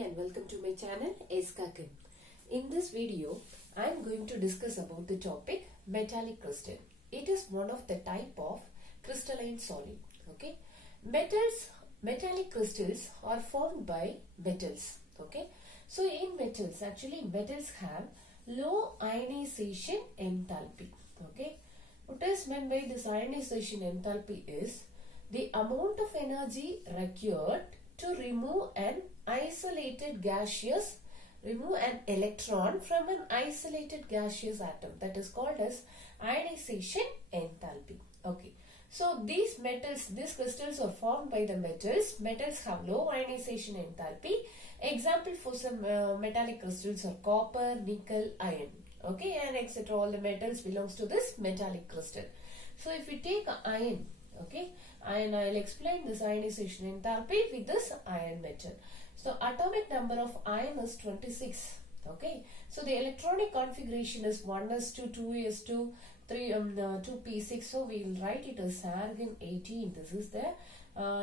and welcome to my channel Eskakin. In this video, I am going to discuss about the topic metallic crystal. It is one of the type of crystalline solid. Okay, metallic crystals are formed by metals. Okay, so in metals, actually metals have low ionization enthalpy. Okay, what is meant by this ionization enthalpy is the amount of energy required to remove an electron from an isolated gaseous atom, that is called as ionization enthalpy. Okay, so these crystals are formed by the metals. Metals have low ionization enthalpy. Example for some metallic crystals are copper, nickel, iron. Okay, and etc. All the metals belongs to this metallic crystal. So if we take iron, okay, and I'll explain this ionization enthalpy with this iron metal. So atomic number of iron is 26. Okay, so the electronic configuration is 1s2, 2s2, 2p6. So we'll write it as argon 18. This is the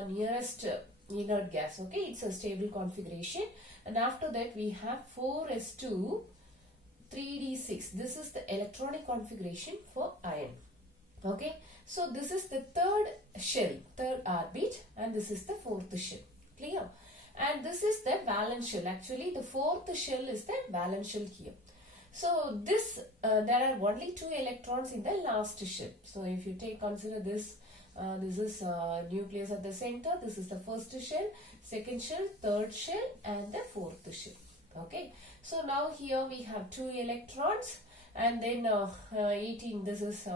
nearest inert gas. Okay, it's a stable configuration. And after that we have 4s2, 3d6. This is the electronic configuration for iron. Okay, so this is the third orbit, and this is the fourth shell. Clear? And this is the valence shell. Actually, the fourth shell is the valence shell here. So this there are only 2 electrons in the last shell. So if you consider this, this is nucleus at the center. This is the first shell, second shell, third shell, and the fourth shell. Okay. So now here we have 2 electrons, and then 18. This is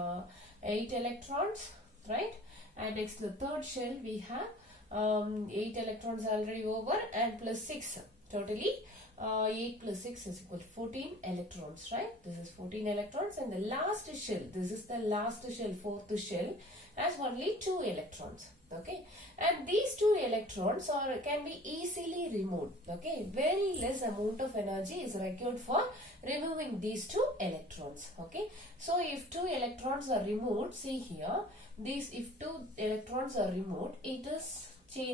8 electrons, right? And next the third shell we have 8 electrons already over, and plus 6, totally 8 plus 6 is equal to 14 electrons, right? This is 14 electrons, and the last shell, this is the last shell, fourth shell, has only 2 electrons. Okay, and these 2 electrons can be easily removed. Okay, very less amount of energy is required for removing these 2 electrons. Okay, so if 2 electrons are removed, see here, if 2 electrons are removed, it is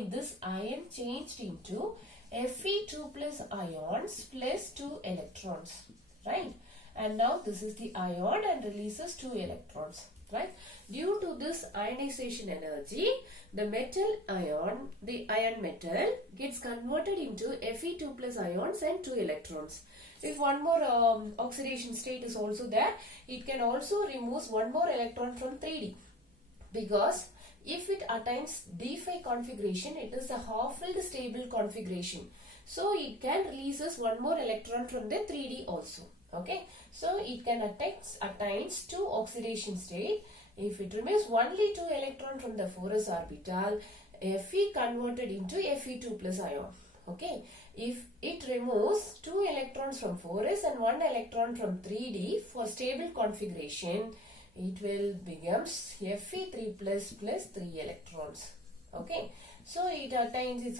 this ion changed into Fe2 plus ions plus 2 electrons, right? And now this is the ion and releases 2 electrons. Right? Due to this ionization energy, the iron metal gets converted into Fe2 plus ions and 2 electrons. If one more oxidation state is also there, it can also remove one more electron from 3D. Because if it attains D5 configuration, it is a half-filled stable configuration. So it can releases one more electron from the 3D also. Okay, so it can attains to oxidation state. If it removes only 2 electron from the 4s orbital, Fe converted into Fe2 plus ion. Okay, if it removes 2 electrons from 4s and 1 electron from 3D for stable configuration, it will becomes Fe3 plus 3 electrons. Okay, so it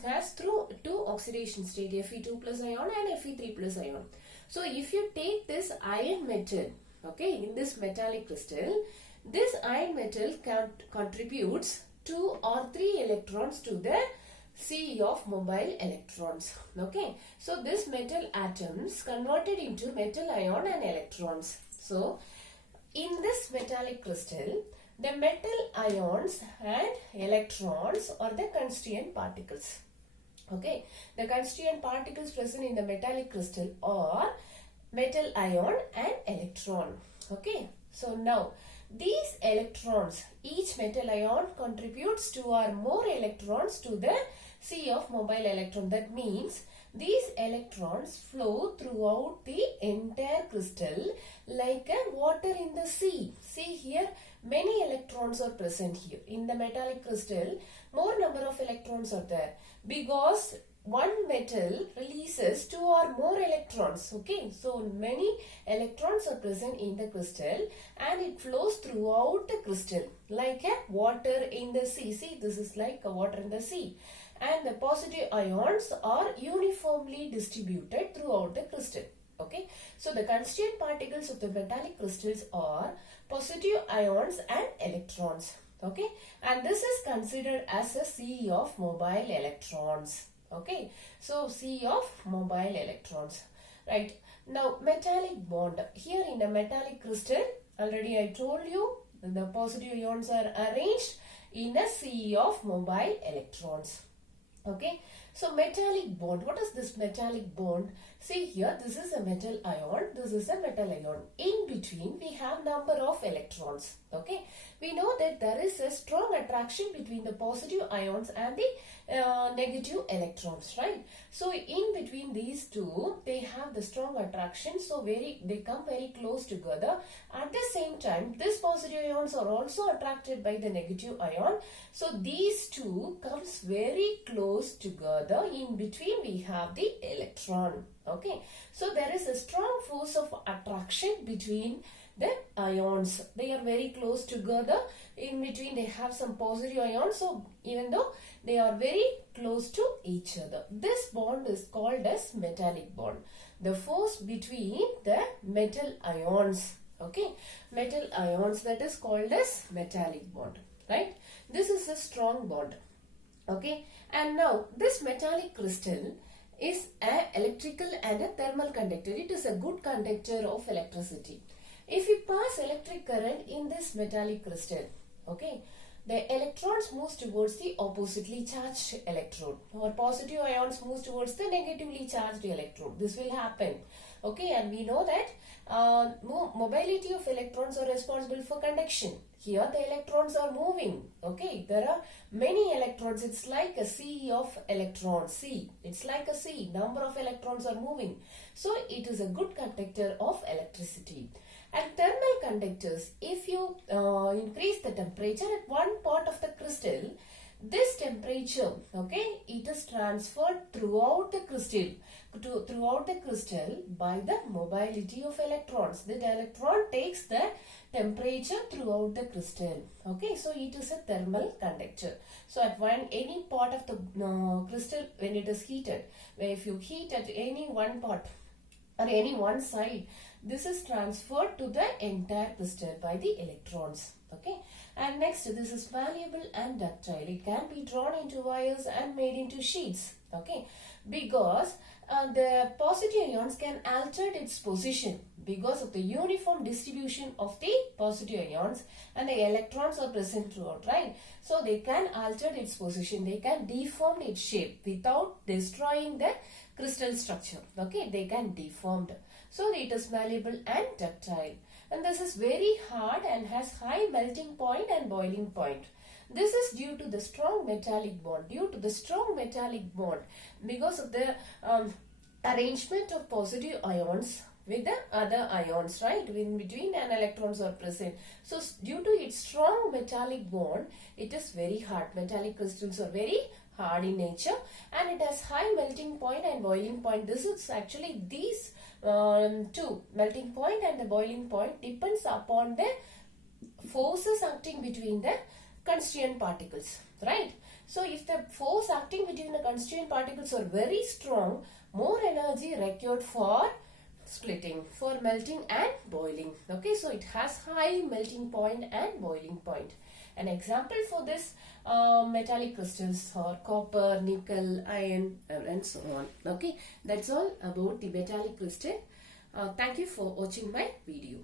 has through 2 oxidation state, Fe2 plus ion and Fe3 plus ion. So if you take this iron metal, okay, in this metallic crystal, this iron metal contributes 2 or 3 electrons to the sea of mobile electrons. Okay, so this metal atoms converted into metal ion and electrons. So in this metallic crystal, the metal ions and electrons are the constituent particles. Okay, the constituent particles present in the metallic crystal are metal ion and electron. Okay, so now these electrons, each metal ion contributes 2 or more electrons to the sea of mobile electron. That means these electrons flow throughout the entire crystal like a water in the sea. See here, many electrons are present here. In the metallic crystal, more number of electrons are there because one metal releases 2 or more electrons. Okay, so many electrons are present in the crystal and it flows throughout the crystal like a water in the sea. See, this is like a water in the sea. And the positive ions are uniformly distributed throughout the crystal. Okay, so the constituent particles of the metallic crystals are positive ions and electrons. Okay, and this is considered as a sea of mobile electrons. Okay, so C of mobile electrons. Right, now metallic bond. Here in a metallic crystal, already I told you the positive ions are arranged in a sea of mobile electrons. Okay, so metallic bond. What is this metallic bond? See here, this is a metal ion, this is a metal ion. In between, we have number of electrons. Okay, we know that there is a strong attraction between the positive ions and the negative electrons, right? So in between these two, they have the strong attraction. So they come very close together. At the same time, these positive ions are also attracted by the negative ion. So these two comes very close together. In between, we have the electron. Okay, so there is a strong force of attraction between the ions. They are very close together. In between, they have some positive ions. So even though they are very close to each other, this bond is called as metallic bond. The force between the metal ions. Okay, metal ions, that is called as metallic bond. Right? This is a strong bond. Okay, and now this metallic crystal is an electrical and a thermal conductor. It is a good conductor of electricity. If we pass electric current in this metallic crystal, okay, the electrons moves towards the oppositely charged electrode, or positive ions moves towards the negatively charged electrode. This will happen. Okay, and we know that mobility of electrons are responsible for conduction. Here the electrons are moving. Okay, there are many electrons. It's like a sea of electrons. See, it's like a sea. Number of electrons are moving. So it is a good conductor of electricity. And thermal conductors, if you increase the temperature at one part of the crystal, this temperature, okay, it is transferred throughout the crystal by the mobility of electrons. The electron takes the temperature throughout the crystal. Okay, so it is a thermal conductor. So at any part of the crystal, when it is heated, if you heat at any one part or any one side, this is transferred to the entire crystal by the electrons. Okay, and next, this is malleable and ductile. It can be drawn into wires and made into sheets. Okay, because the positive ions can alter its position because of the uniform distribution of the positive ions, and the electrons are present throughout, right? So they can alter its position, they can deform its shape without destroying the crystal structure. Okay, they can deform. So it is malleable and ductile. And this is very hard and has high melting point and boiling point. This is due to the strong metallic bond. Due to the strong metallic bond, because of the arrangement of positive ions with the other ions, right? In between, and electrons are present. So due to its strong metallic bond, it is very hard. Metallic crystals are very hard in nature, and it has high melting point and boiling point. This is actually these two, melting point and the boiling point, depends upon the forces acting between the constituent particles, right? So if the force acting between the constituent particles are very strong, more energy required for splitting, for melting and boiling. Okay, so it has high melting point and boiling point. An example for this metallic crystals are copper, nickel, iron, and so on. Okay, that's all about the metallic crystal. Thank you for watching my video.